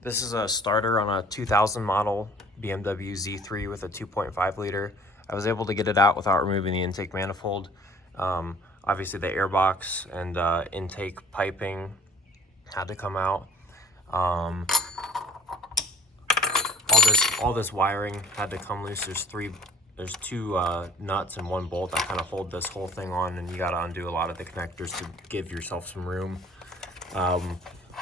This is a starter on a 2000 model BMW Z3 with a 2.5 liter. I was able to get it out without removing the intake manifold. Obviously the airbox and intake piping had to come out. All this wiring had to come loose. There's two nuts and one bolt that kind of hold this whole thing on, and you got to undo a lot of the connectors to give yourself some room.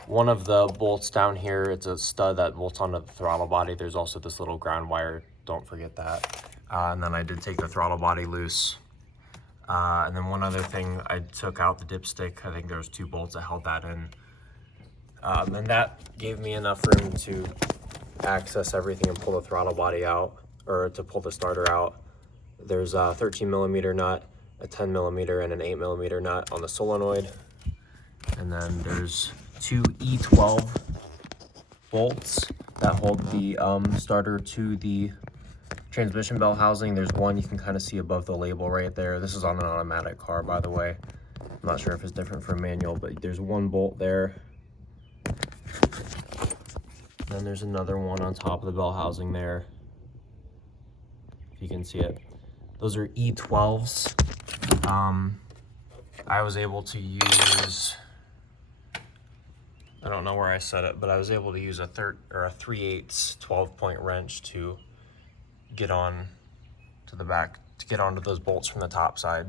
One of the bolts down here, it's a stud that bolts onto the throttle body. There's also this little ground wire, don't forget that. And then I did take the throttle body loose. And then one other thing, I took out the dipstick. I think there was two bolts that held that in. And that gave me enough room to access everything and pull the throttle body out, or to pull the starter out. There's a 13 millimeter nut, a 10 millimeter, and an 8 millimeter nut on the solenoid. And then there's two E12 bolts that hold the starter to the transmission bell housing. There's one you can kind of see above the label right there. This is on an automatic car, by the way. I'm not sure if it's different from manual, but there's one bolt there. Then there's another one on top of the bell housing there, if you can see it. Those are E12s. I was able to use, I don't know where I set it, but I was able to use a 3/8 12-point wrench to get on to the back, to get onto those bolts from the top side.